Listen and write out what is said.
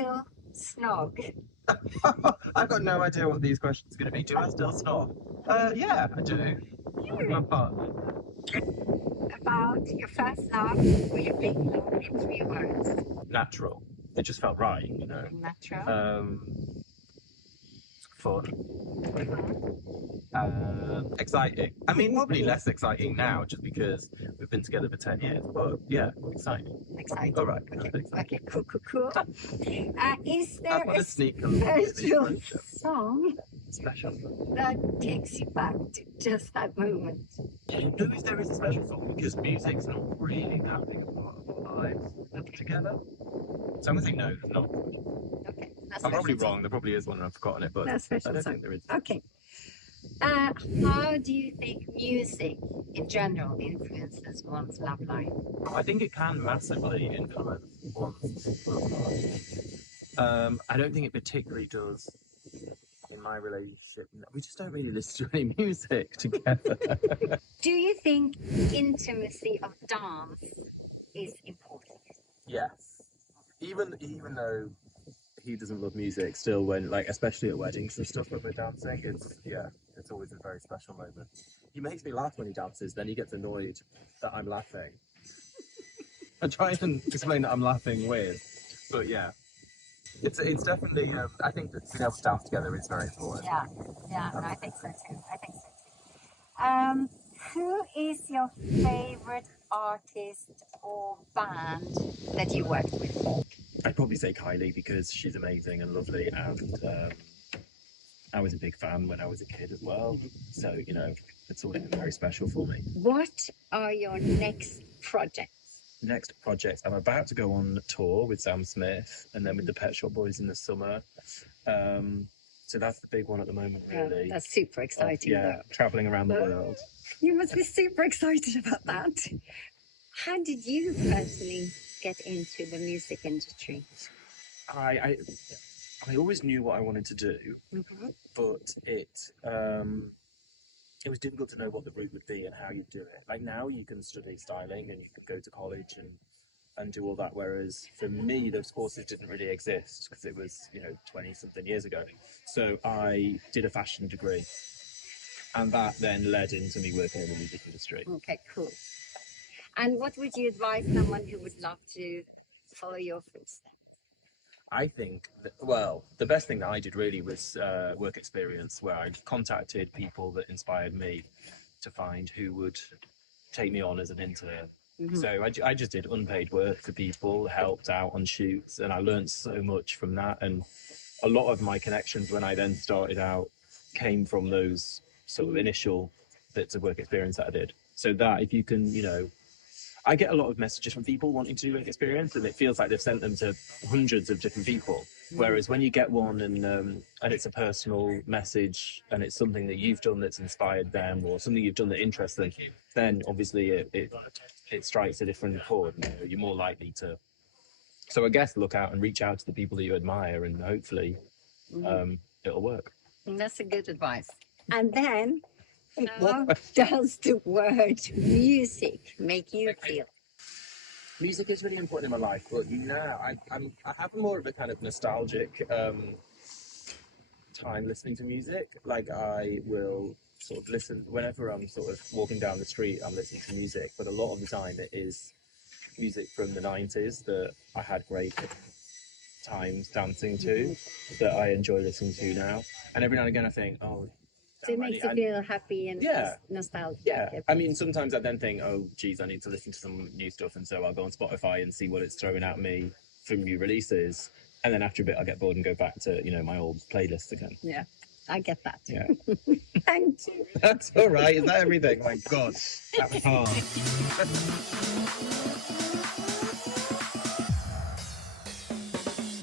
still snog? I've got no idea what these questions are going to be. Do I still snog? Yeah, I do. With my partner. About your first love or your big love in 3 words. Natural. It just felt right, you know. Natural. Fun. Exciting. I mean, probably less exciting now, just because we've been together for 10 years. But yeah, exciting. Exciting. All right. Okay, cool. Is there a a special song special? that takes you back to just that moment? No, there is a special song because music's not really that big a part of our lives together. So I'm gonna say no, there's not. Okay, I'm probably wrong. There probably is one and I've forgotten it, but I don't think there is. Okay. How do you think music in general influences one's love life? I think it can massively influence one's love life. I don't think it particularly does in my relationship. We just don't really listen to any music together. Do you think intimacy of dance is important? Yes. Even though he doesn't love music, still when, like, especially at weddings and stuff when we're dancing, it's always a very special moment. He makes me laugh when he dances, then he gets annoyed that I'm laughing. I try and explain that I'm laughing with, but yeah. It's definitely, I think that being able to dance together is very important. Yeah, I think so too. Who is your favorite artist or band that you worked with? I'd probably say Kylie because she's amazing and lovely, and I was a big fan when I was a kid as well. So, you know, it's always been very special for me. What are your next projects? Next project, I'm about to go on tour with Sam Smith and then with the Pet Shop Boys in the summer. So that's the big one at the moment, really. That's super exciting. Traveling around the world. You must be super excited about that. How did you personally get into the music industry? I always knew what I wanted to do, but it was difficult to know what the route would be and how you'd do it. Like now you can study styling and you can go to college and do all that, whereas for me those courses didn't really exist because it was, 20 something years ago. So I did a fashion degree and that then led into me working in the music industry. Okay, cool. And what would you advise someone who would love to follow your footsteps? I think the best thing that I did really was work experience, where I contacted people that inspired me to find who would take me on as an intern. So I just did unpaid work for people, helped out on shoots, and I learned so much from that. And a lot of my connections when I then started out came from those sort of initial bits of work experience that I did. So that if you can, I get a lot of messages from people wanting to do work experience, and it feels like they've sent them to hundreds of different people. Whereas when you get one and it's a personal message and it's something that you've done that's inspired them or something you've done that interests them, then obviously it strikes a different chord. You're more likely to. So I guess look out and reach out to the people that you admire, and hopefully it'll work. That's a good advice. And then, how does the word music make you feel? Music is really important in my life, but now I have more of a kind of nostalgic time listening to music. Like I will sort of listen whenever I'm sort of walking down the street, I'm listening to music, but a lot of the time it is music from the 90s that I had great times dancing to, that I enjoy listening to now. And every now and again I think, so it makes you feel happy and nostalgic. Yeah, I mean, sometimes I then think, oh, geez, I need to listen to some new stuff, and so I'll go on Spotify and see what it's throwing at me from new releases. And then after a bit, I get bored and go back to, my old playlist again. Yeah, I get that. Yeah. Thank you. That's all right. Is that everything? My God, that was hard.